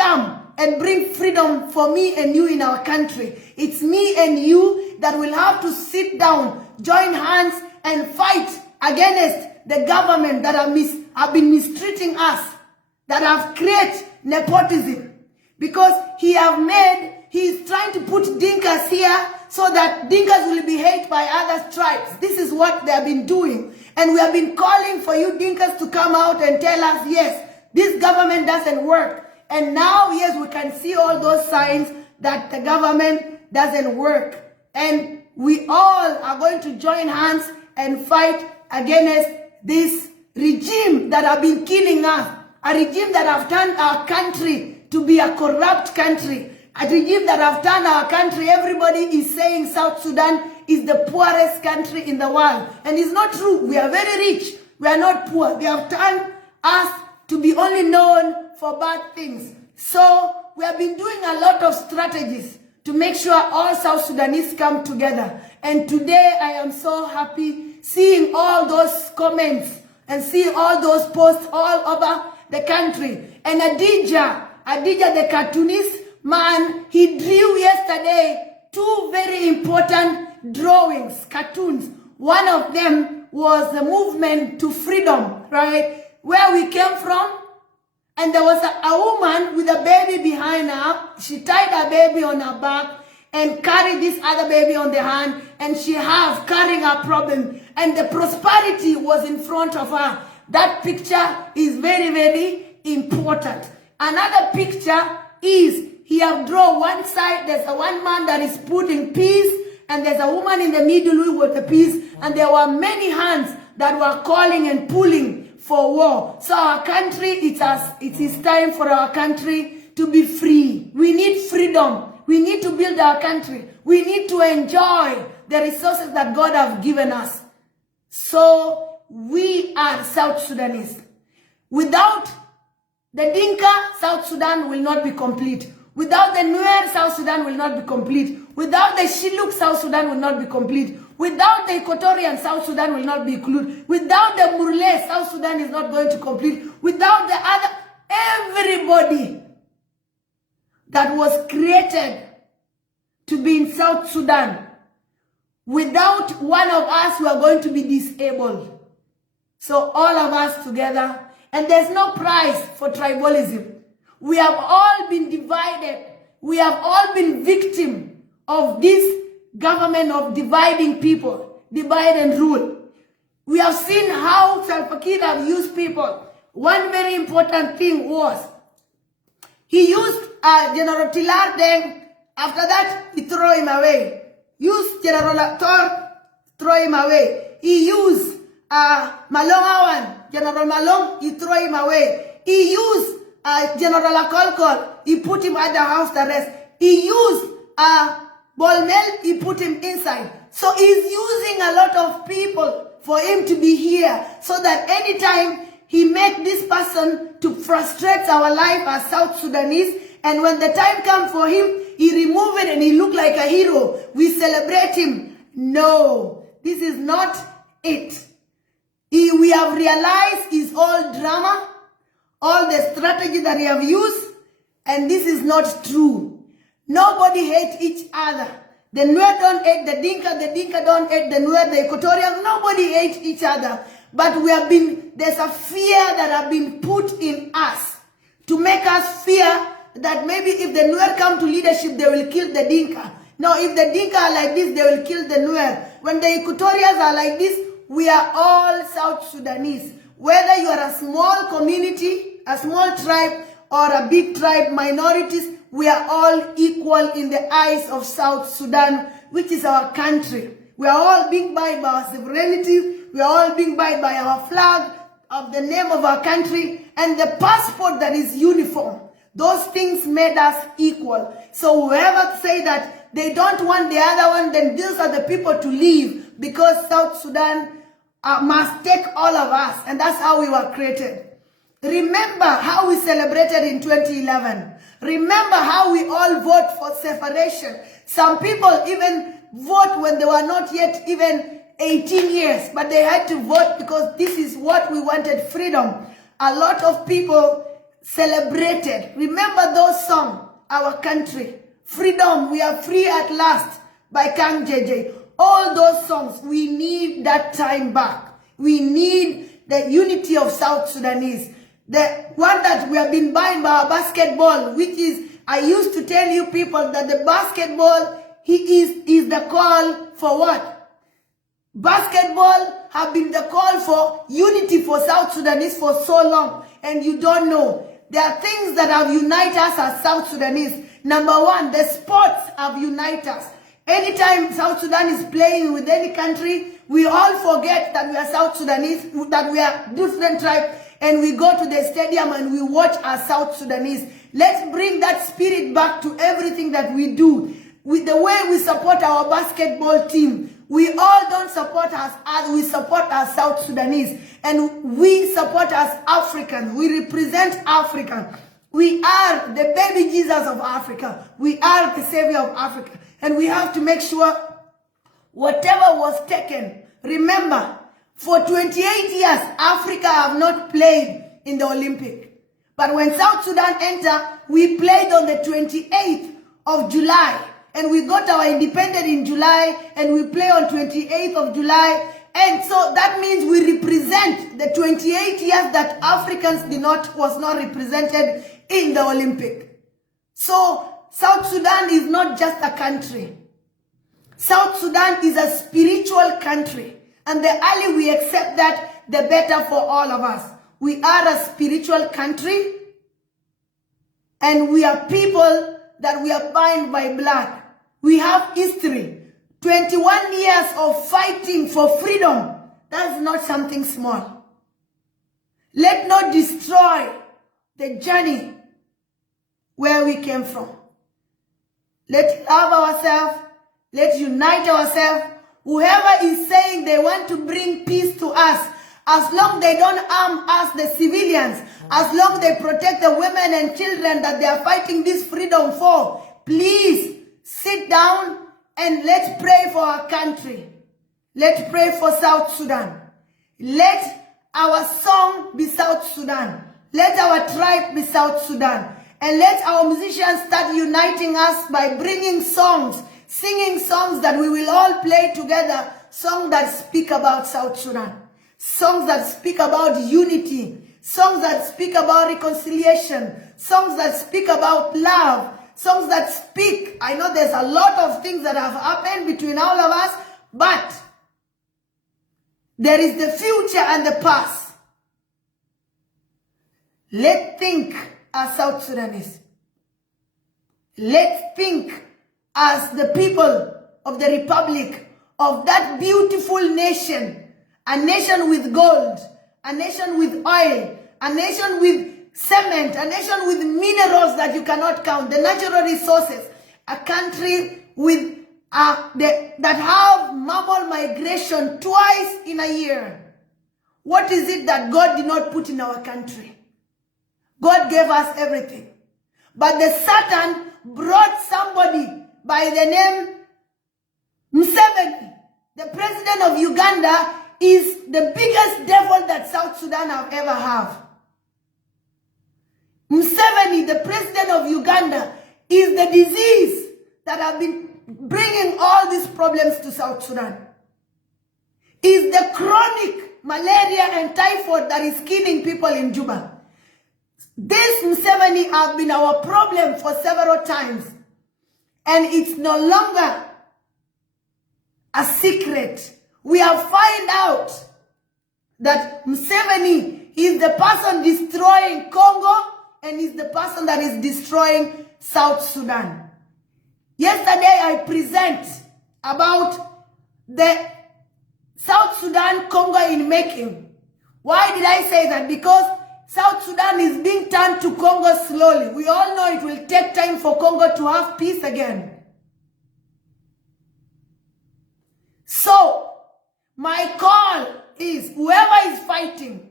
come and bring freedom for me and you in our country. It's me and you that will have to sit down, join hands, and fight against the government that have been mistreating us, that have created nepotism. Because he is trying to put Dinkas here so that Dinkas will be hated by other tribes. This is what they have been doing. And we have been calling for you Dinkas to come out and tell us, yes, this government doesn't work. And now, yes, we can see all those signs that the government doesn't work. And we all are going to join hands and fight against this regime that have been killing us. A regime that have turned our country to be a corrupt country. A regime that have turned our country, everybody is saying South Sudan is the poorest country in the world. And it's not true. We are very rich. We are not poor. They have turned us to be only known for bad things. So we have been doing a lot of strategies to make sure all South Sudanese come together. And today I am so happy seeing all those comments and seeing all those posts all over the country. And Adija the cartoonist, man, he drew yesterday 2 very important drawings, cartoons. One of them was the movement to freedom, right? Where we came from. And there was a woman with a baby behind her. She tied her baby on her back and carried this other baby on the hand. And she has carrying her problem. And the prosperity was in front of her. That picture is very, very important. Another picture is, he have drawn one side, there's a one man that is putting peace, and there's a woman in the middle with the peace, and there were many hands that were calling and pulling for war. So our country, it is time for our country to be free. We need freedom. We need to build our country. We need to enjoy the resources that God has given us. So we are South Sudanese. Without the Dinka, South Sudan will not be complete. Without the Nuär, South Sudan will not be complete. Without the Shilluk, South Sudan will not be complete. Without the Equatorian, South Sudan will not be included. Without the Murle, South Sudan is not going to complete. Without the other, everybody that was created to be in South Sudan, without one of us, we are going to be disabled. So all of us together, and there's no price for tribalism. We have all been divided. We have all been victim of this government of dividing people, divide and rule. We have seen how Salva Kiir have used people. One very important thing was, he used General Tilar, then after that, he threw him away. Used General Tor, throw him away. He used Malong Awan, General Malong, he threw him away. He used General Akolkol, he put him at the house arrest. He used Bolmel, he put him inside. So he's using a lot of people for him to be here, so that anytime he make this person to frustrate our life as South Sudanese, and when the time comes for him, he remove it and he look like a hero. We celebrate him. No, this is not it. We have realized it's all drama, all the strategy that he have used, and this is not true. Nobody hates each other. The Nuer don't hate the Dinka don't hate the Nuer, the Equatorians, nobody hates each other. But there's a fear that have been put in us to make us fear that maybe if the Nuer come to leadership, they will kill the Dinka. No, if the Dinka are like this, they will kill the Nuer. When the Equatorians are like this, we are all South Sudanese. Whether you are a small community, a small tribe, or a big tribe, minorities, we are all equal in the eyes of South Sudan, which is our country. We are all being bound by our sovereignty. We are all being bound by our flag, of the name of our country, and the passport that is uniform. Those things made us equal. So whoever say that they don't want the other one, then these are the people to leave, because South Sudan must take all of us, and that's how we were created. Remember how we celebrated in 2011. Remember how we all vote for separation. Some people even vote when they were not yet even 18 years, but they had to vote because this is what we wanted, freedom. A lot of people celebrated. Remember those songs, Our Country, Freedom, We Are Free at Last by Kang JJ. All those songs, we need that time back. We need the unity of South Sudanese. The one that we have been buying by our basketball, which is, I used to tell you people that the basketball is the call for what? Basketball have been the call for unity for South Sudanese for so long, and you don't know. There are things that have united us as South Sudanese. Number one, the sports have united us. Anytime South Sudan is playing with any country, we all forget that we are South Sudanese, that we are different tribes, and we go to the stadium and we watch our South Sudanese. Let's bring that spirit back to everything that we do. With the way we support our basketball team, we all don't support us as we support our South Sudanese. And we support as Africans. We represent Africa. We are the baby Jesus of Africa. We are the savior of Africa. And we have to make sure whatever was taken. Remember, for 28 years, Africa have not played in the Olympic. But when South Sudan entered, we played on the 28th of July. And we got our independence in July, and we play on 28th of July. And so that means we represent the 28 years that Africans was not represented in the Olympic. So South Sudan is not just a country. South Sudan is a spiritual country. And the earlier we accept that, the better for all of us. We are a spiritual country, and we are people that we are bound by blood. We have history. 21 years of fighting for freedom. That's not something small. Let not destroy the journey where we came from. Let's love ourselves. Let's unite ourselves. Whoever is saying they want to bring peace to us, as long they don't harm us, the civilians, as long they protect the women and children that they are fighting this freedom for, please sit down and let's pray for our country. Let's pray for South Sudan. Let our song be South Sudan. Let our tribe be South Sudan. And let our musicians start uniting us by bringing songs, singing songs that we will all play together, songs that speak about South Sudan, songs that speak about unity, songs that speak about reconciliation, songs that speak about love, songs that speak. I know there's a lot of things that have happened between all of us, but there is the future and the past. Let's think as South Sudanese. Let's think as the people of the Republic of that beautiful nation, a nation with gold, a nation with oil, a nation with cement, a nation with minerals that you cannot count, the natural resources, a country with that have mammal migration twice in a year. What is it that God did not put in our country? God gave us everything. But the Satan brought somebody by the name Museveni. The president of Uganda is the biggest devil that South Sudan have ever had. Museveni, the president of Uganda, is the disease that have been bringing all these problems to South Sudan. Is the chronic malaria and typhoid that is killing people in Juba. This Museveni have been our problem for several times. And it's no longer a secret. We have found out that Museveni is the person destroying Congo and is the person that is destroying South Sudan. Yesterday I present about the South Sudan Congo in making. Why did I say that? Because South Sudan is being turned to Congo slowly. We all know it will take time for Congo to have peace again. So, my call is, whoever is fighting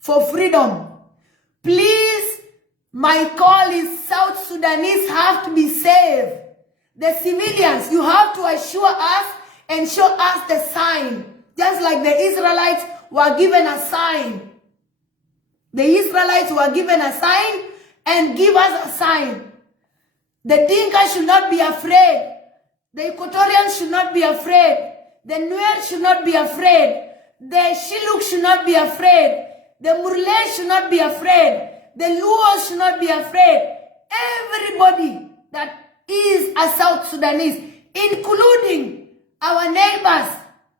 for freedom, please, my call is South Sudanese have to be saved. The civilians, you have to assure us and show us the sign. Just like the Israelites were given a sign. The Israelites were given a sign and give us a sign. The Dinka should not be afraid. The Equatorians should not be afraid. The Nuär should not be afraid. The Shilluk should not be afraid. The Murle should not be afraid. The Luo should not be afraid. Everybody that is a South Sudanese, including our neighbors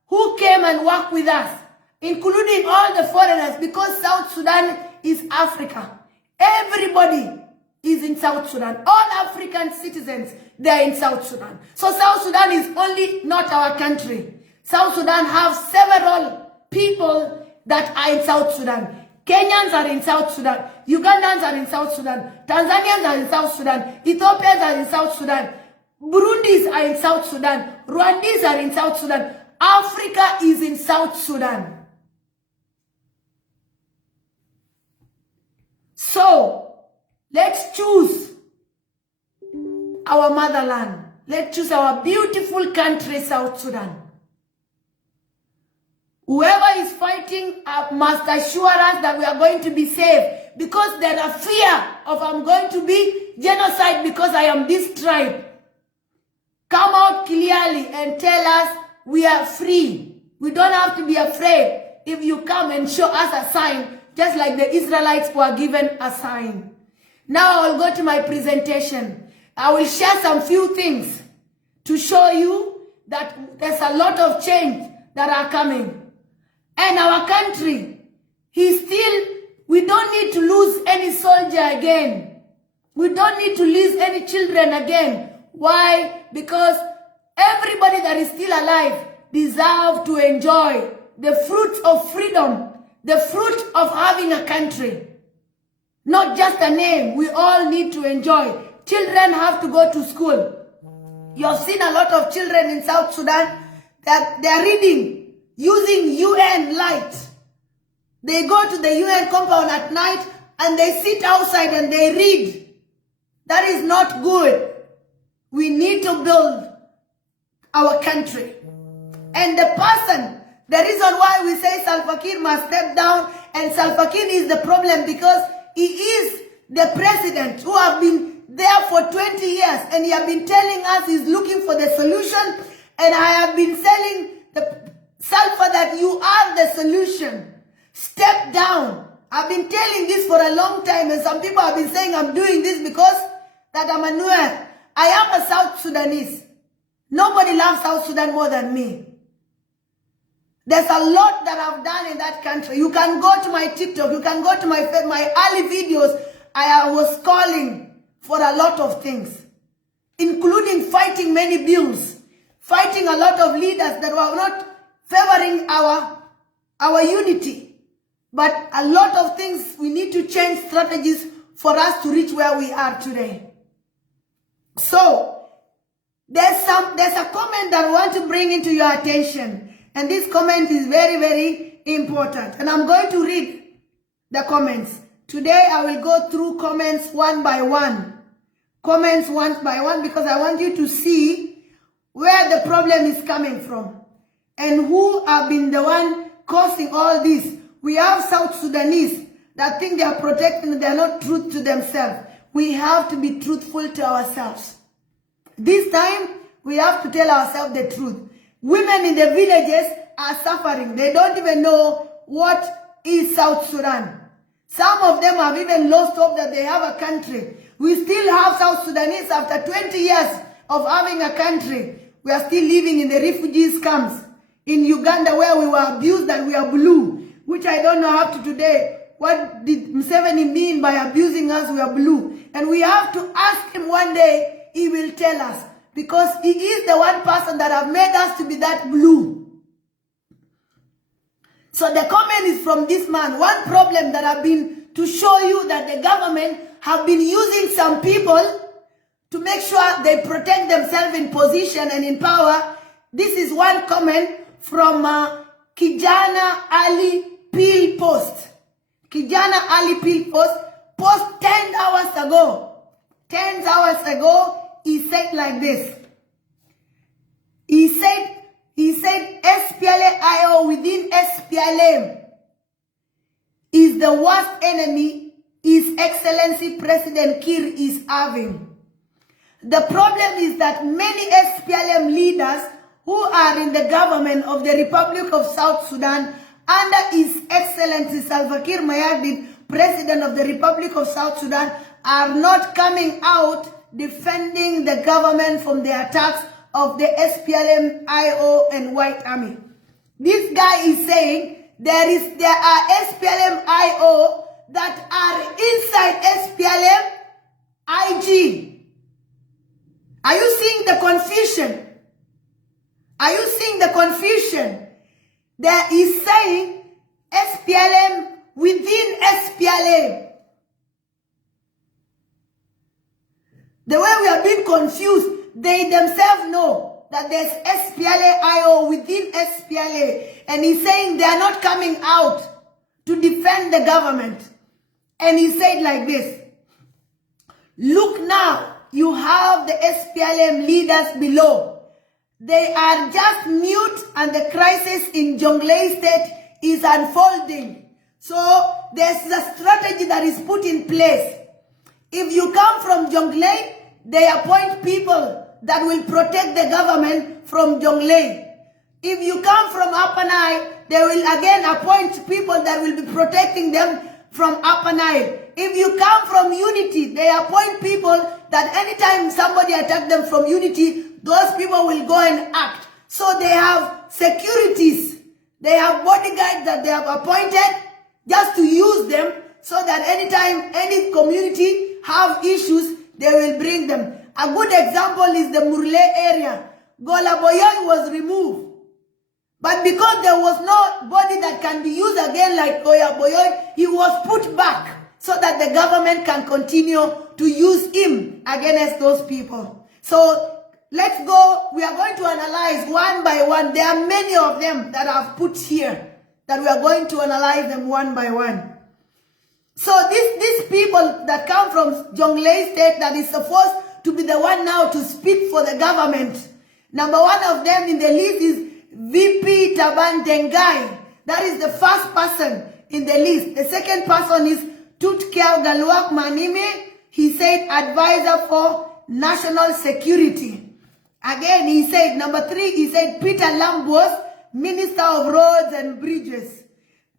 who came and worked with us, including all the foreigners, because South Sudan is Africa. Everybody is in South Sudan. All African citizens, they are in South Sudan. So South Sudan is only not our country. South Sudan have several people that are in South Sudan. Kenyans are in South Sudan. Ugandans are in South Sudan. Tanzanians are in South Sudan. Ethiopians are in South Sudan. Burundis are in South Sudan. Rwandese are in South Sudan. Africa is in South Sudan. So, let's choose our motherland. Let's choose our beautiful country, South Sudan. Whoever is fighting must assure us that we are going to be safe, because there is fear of I'm going to be genocide because I am this tribe. Come out clearly and tell us we are free. We don't have to be afraid if you come and show us a sign, just like the Israelites were given a sign. Now I will go to my presentation. I will share some few things to show you that there's a lot of change that are coming. And our country, we don't need to lose any soldier again. We don't need to lose any children again. Why? Because everybody that is still alive deserves to enjoy the fruits of freedom, the fruit of having a country. Not just a name, we all need to enjoy. Children have to go to school. You have seen a lot of children in South Sudan that they are reading using UN light. They go to the UN compound at night and they sit outside and they read. That is not good. We need to build our country. And the reason why we say Salva Kiir must step down, and Salva Kiir is the problem because he is the president who have been there for 20 years and he has been telling us he's looking for the solution, and I have been telling the Salva that you are the solution. Step down. I've been telling this for a long time, and some people have been saying I'm doing this because that I'm a Nuär. I am a South Sudanese. Nobody loves South Sudan more than me. There's a lot that I've done in that country. You can go to my TikTok. You can go to my early videos. I was calling for a lot of things, including fighting many bills, fighting a lot of leaders that were not favoring our unity. But a lot of things, we need to change strategies for us to reach where we are today. So, there's a comment that I want to bring into your attention. And this comment is very, very important. And I'm going to read the comments. Today, I will go through comments one by one. Comments one by one, because I want you to see where the problem is coming from and who have been the one causing all this. We have South Sudanese that think they are protecting, they are not true to themselves. We have to be truthful to ourselves. This time, we have to tell ourselves the truth. Women in the villages are suffering. They don't even know what is South Sudan. Some of them have even lost hope that they have a country. We still have South Sudanese after 20 years of having a country. We are still living in the refugees camps in Uganda, where we were abused and we are blue, which I don't know up to today. What did Museveni mean by abusing us? We are blue. And we have to ask him one day, he will tell us. Because he is the one person that have made us to be that blue. So the comment is from this man. One problem that I've been to show you that the government have been using some people to make sure they protect themselves in position and in power. This is one comment from Kijana Ali Peel Post. Kijana Ali Peel Post 10 hours ago. 10 hours ago, he said like this. He said SPLA-IO within SPLM is the worst enemy His Excellency President Kiir is having. The problem is that many SPLM leaders who are in the government of the Republic of South Sudan under His Excellency Salva Kiir Mayardit, President of the Republic of South Sudan, are not coming out defending the government from the attacks of the SPLM, IO, and White Army. This guy is saying there are SPLM, IO that are inside SPLM, IG. Are you seeing the confusion? Are you seeing the confusion? There is saying SPLM within SPLM. The way we are being confused, they themselves know that there's SPLA-IO within SPLA. And he's saying they are not coming out to defend the government. And he said like this, look now, you have the SPLM leaders below. They are just mute and the crisis in Jonglei State is unfolding. So there's a strategy that is put in place. If you come from Jonglei, they appoint people that will protect the government from Jonglei. If you come from Upper Nile, they will again appoint people that will be protecting them from Upper Nile. If you come from Unity, they appoint people that anytime somebody attacks them from Unity, those people will go and act. So they have securities. They have bodyguards that they have appointed just to use them so that anytime any community have issues, they will bring them. A good example is the Murle area. Gola Boyoy was removed. But because there was no body that can be used again like Gola Boyoy, he was put back so that the government can continue to use him against those people. So let's go. We are going to analyze one by one. There are many of them that I've put here that we are going to analyze them one by one. So these people that come from Jonglei State that is supposed to be the one now to speak for the government. Number one of them in the list is VP Taban Dengai. That is the first person in the list. The second person is Tutkel Galuak Manime. He said advisor for national security. Again, he said, number three, he said Peter Lambos, Minister of Roads and Bridges.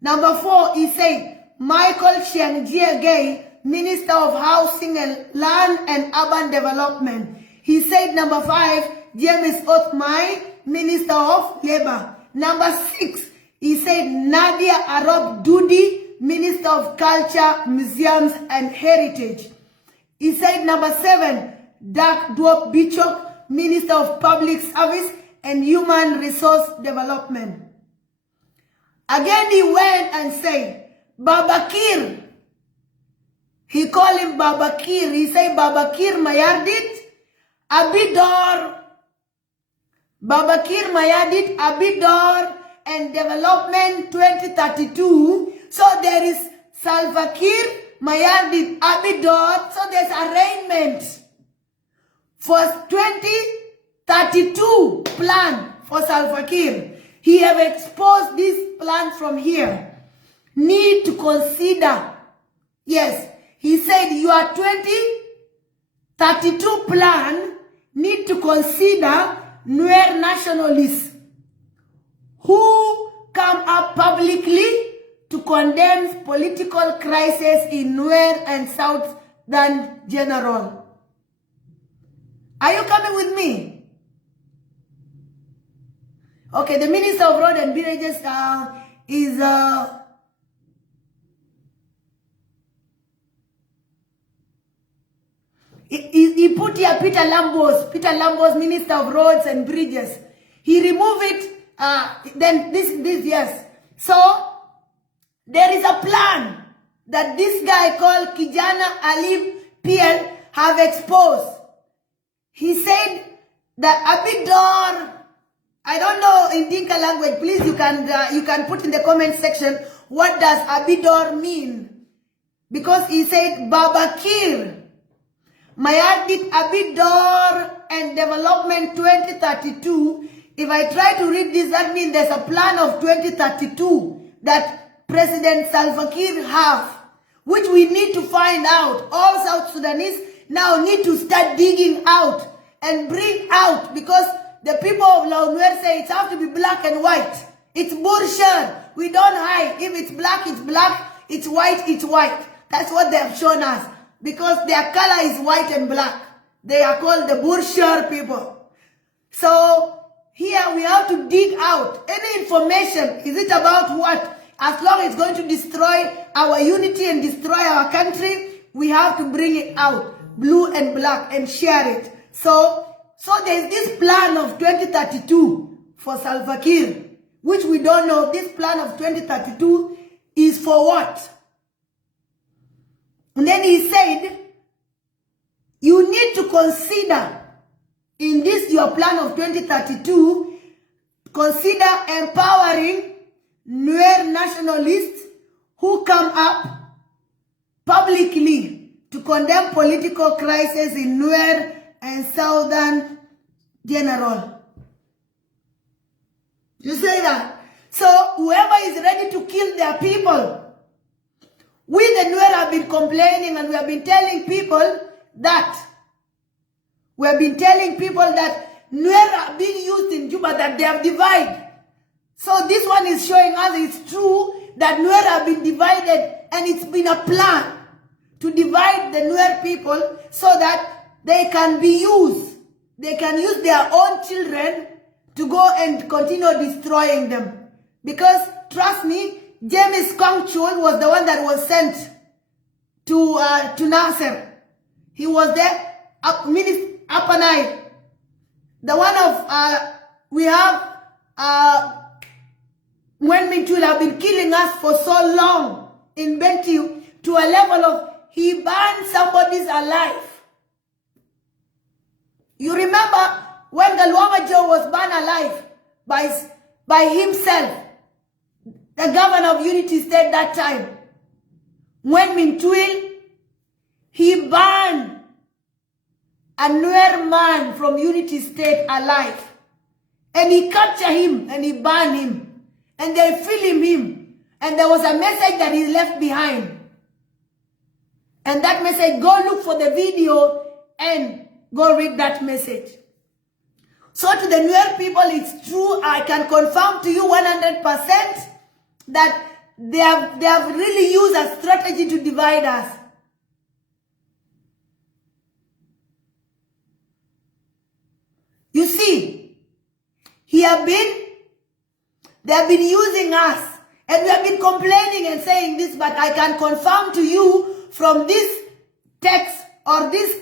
Number four, he said Michael Chiang-Jie, Minister of Housing and Land and Urban Development. He said number five, James Othmai, Minister of Labor. Number six, he said Nadia Arab Dudi, Minister of Culture, Museums and Heritage. He said number seven, Dak Duop Bichok, Minister of Public Service and Human Resource Development. Again, he went and said, Babakir. He called him Babakir. He said Babakir Mayardit, Abidor. Babakir Mayardit, Abidor and Development 2032. So there is Salva Kiir, Mayardit, Abidor. So there's arrangement for 2032 plan for Salva Kiir. He have exposed this plan from here. Need to consider. Yes, he said your 2032 plan need to consider Nuär nationalists who come up publicly to condemn political crisis in Nuär and South Sudan general. Are you coming with me? Okay, the Minister of Road and Bridges is he put here Peter Lambos, Minister of Roads and Bridges. He removed it, then this, yes. So, there is a plan that this guy called Kijana Ali PL have exposed. He said that Abidor, I don't know in Dinka language, please you can put in the comment section, what does Abidor mean? Because he said Babakir, Mayardit Abidor and Development 2032. If I try to read this, that means there's a plan of 2032 that President Salva Kiir have, which we need to find out. All South Sudanese now need to start digging out and bring out, because the people of Nuär say it has to be black and white. It's bullshit. We don't hide. If it's black, it's black. It's white, it's white. That's what they have shown us. Because their color is white and black. They are called the bullshit people. So here we have to dig out any information. Is it about what? As long as it's going to destroy our unity and destroy our country, we have to bring it out, blue and black, and share it. So there's this plan of 2032 for Salva Kiir, which we don't know. This plan of 2032 is for what? And then he said, you need to consider in this your plan of 2032, consider empowering Nuer nationalists who come up publicly to condemn political crisis in Nuer and Southern General. You say that? So whoever is ready to kill their people, we the Nuer have been complaining, and we have been telling people that Nuer are being used in Juba, that they have divided. So this one is showing us it's true that Nuer have been divided, and it's been a plan to divide the Nuer people so that they can be used. They can use their own children to go and continue destroying them. Because, trust me, James Kongchul was the one that was sent to Nasser. He was there, Upper Nile. The one of, we have, when Mintul have been killing us for so long in Bentiu, to a level of, he burned somebody's alive. You remember when Galwama Joe was burned alive by himself, the governor of Unity State that time. When Mintuil, he burned a Nuer man from Unity State alive. And he captured him and he burned him. And they filmed him. And there was a message that he left behind. And that message, go look for the video and go read that message. So to the Nuer people, it's true. I can confirm to you 100% that they have really used a strategy to divide us. You see, they have been using us, and we have been complaining and saying this, but I can confirm to you from this text or this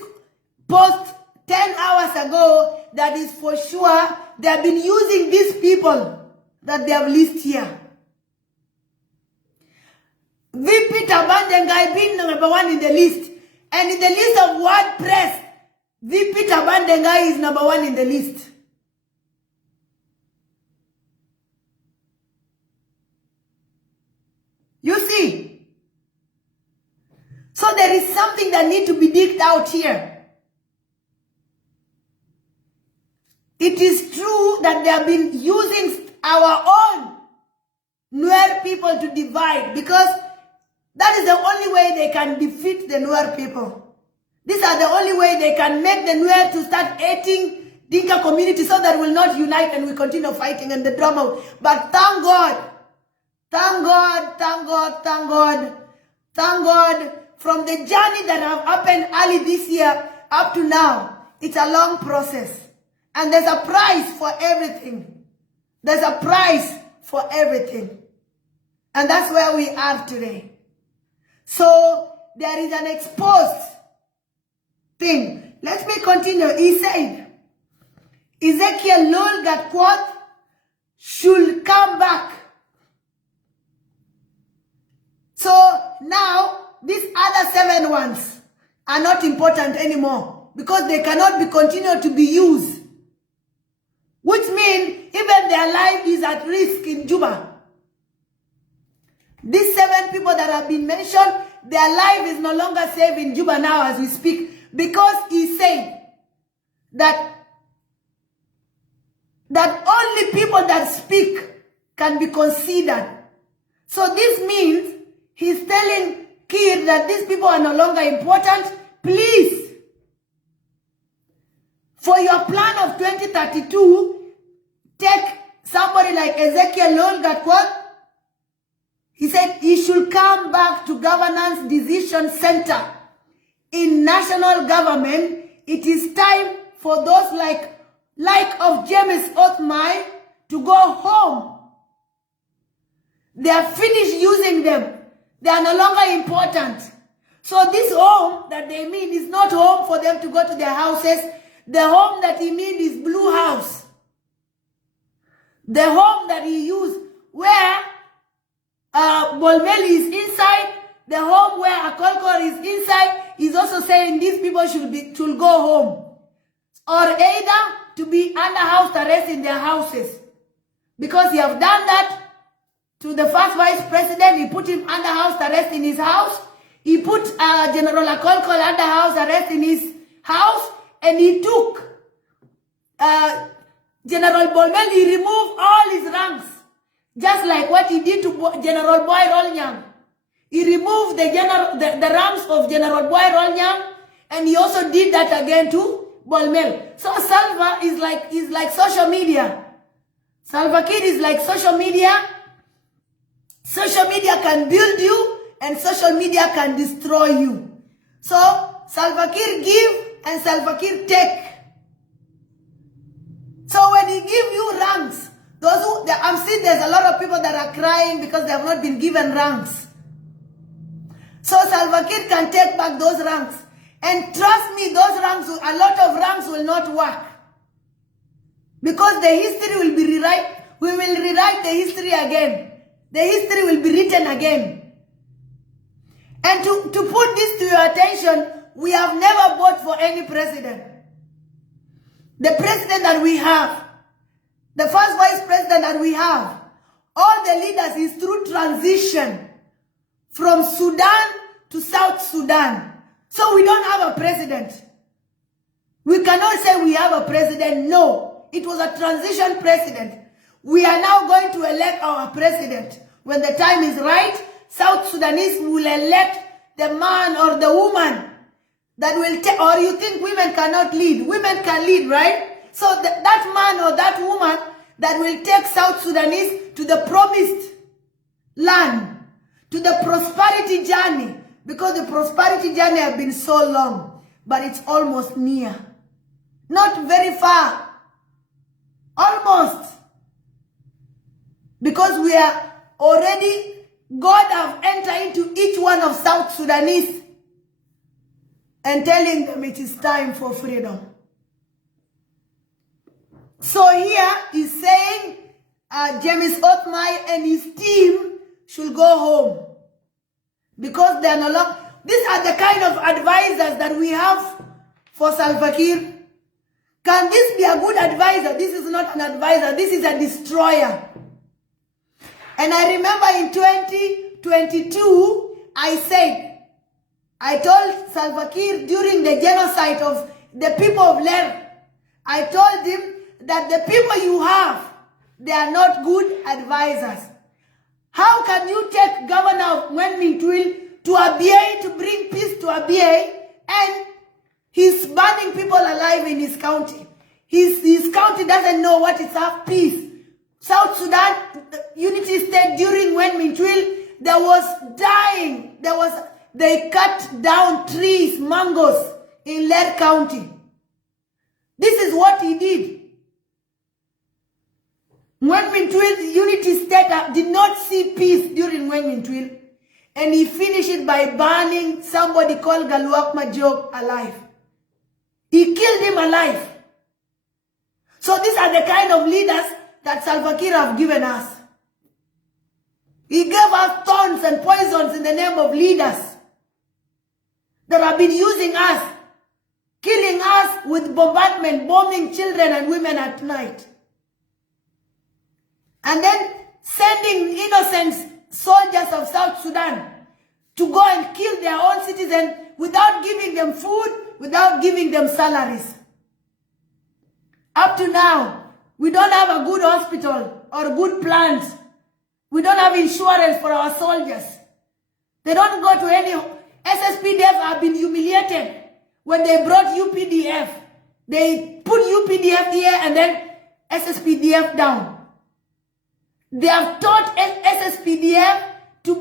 post 10 hours ago that is for sure they have been using these people that they have listed here. VP Tabandengai being number one in the list, and in the list of WordPress, VP Tabandengai is number one in the list. You see? So there is something that needs to be digged out here. It is true that they have been using our own Nuer people to divide, because that is the only way they can defeat the Nuer people. These are the only way they can make the Nuer to start hating Dinka community, so that we'll not unite and we continue fighting and the drama. But thank God, from the journey that have happened early this year up to now, it's a long process. And there's a price for everything. There's a price for everything. And that's where we are today. So there is an exposed thing. Let me continue. He said, Ezekiel Lul Gatquoth should come back. So now these other 7 ones are not important anymore, because they cannot be continued to be used. Which means even their life is at risk in Juba. These 7 people that have been mentioned, their life is no longer safe in Juba now as we speak, because he said that only people that speak can be considered. So this means he's telling Kiir that these people are no longer important. Please, for your plan of 2032, take somebody like Ezekiel Lol. He said he should come back to Governance Decision Center in national government. It is time for those like of James Othmai to go home. They are finished using them. They are no longer important. So this home that they mean is not home for them to go to their houses. The home that he means is Blue House. The home that he used where Bolmel is inside, the home where Akolkor is inside, is also saying these people should go home. Or either to be under house arrest in their houses. Because he have done that to the first vice president. He put him under house arrest in his house. He put General Akolkor under house arrest in his house. And he took General Bolmel, he removed all his ranks. Just like what he did to General Boy Rolnyang. He removed the ranks of General Boy Rolnyang, and he also did that again to Bolmel. So Salva is like social media. Salva Kiir is like social media. Social media can build you, and social media can destroy you. So Salva Kiir give and Salva Kiir take. So when he give you ranks, I'm seeing there's a lot of people that are crying because they have not been given ranks. So Salva Kiir can take back those ranks. And trust me, those ranks, a lot of ranks will not work. Because the history will be rewrite. We will rewrite the history again. The history will be written again. And to put this to your attention, we have never voted for any president. The president that we have, the first vice president that we have, all the leaders is through transition from Sudan to South Sudan. So we don't have a president. We cannot say we have a president. No, it was a transition president. We are now going to elect our president. When the time is right, South Sudanese will elect the man or the woman that will take, or you think women cannot lead? Women can lead, right? So that man or that woman that will take South Sudanese to the promised land, to the prosperity journey, because the prosperity journey has been so long, but it's almost near. Not very far. Almost. Because we are already, God have entered into each one of South Sudanese and telling them it is time for freedom. So here he's saying James Othmai and his team should go home. Because they are no longer... These are the kind of advisors that we have for Salva Kiir. Can this be a good advisor? This is not an advisor. This is a destroyer. And I remember in 2022, I told Salva Kiir during the genocide of the people of Ler, I told him that the people you have, they are not good advisors. How can you take Governor of Mwenmintuil to Abia to bring peace to Abia, and he's burning people alive in his county? His county doesn't know what is have peace. South Sudan, the unity state during Mwenmintuil, there was dying. They cut down trees, mangoes in Ler County. This is what he did. Mwenmintuil's unity state did not see peace during Mwenmintuil, and he finished it by burning somebody called Galuak Majok alive. He killed him alive. So these are the kind of leaders that Salva Kiir have given us. He gave us thorns and poisons in the name of leaders that have been using us, killing us with bombardment, bombing children and women at night. And then sending innocent soldiers of South Sudan to go and kill their own citizens without giving them food, without giving them salaries. Up to now, we don't have a good hospital or good plans We don't have insurance for our soldiers. They don't go to any... SSPDF have been humiliated when they brought UPDF. They put UPDF here and then SSPDF down. They have taught SSPDF to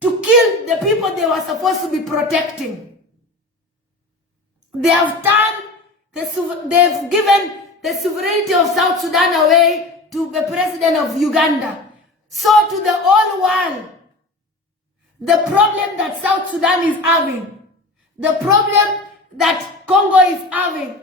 kill the people they were supposed to be protecting. They have they've given the sovereignty of South Sudan away to the president of Uganda. So to the whole world, the problem that South Sudan is having, the problem that Congo is having,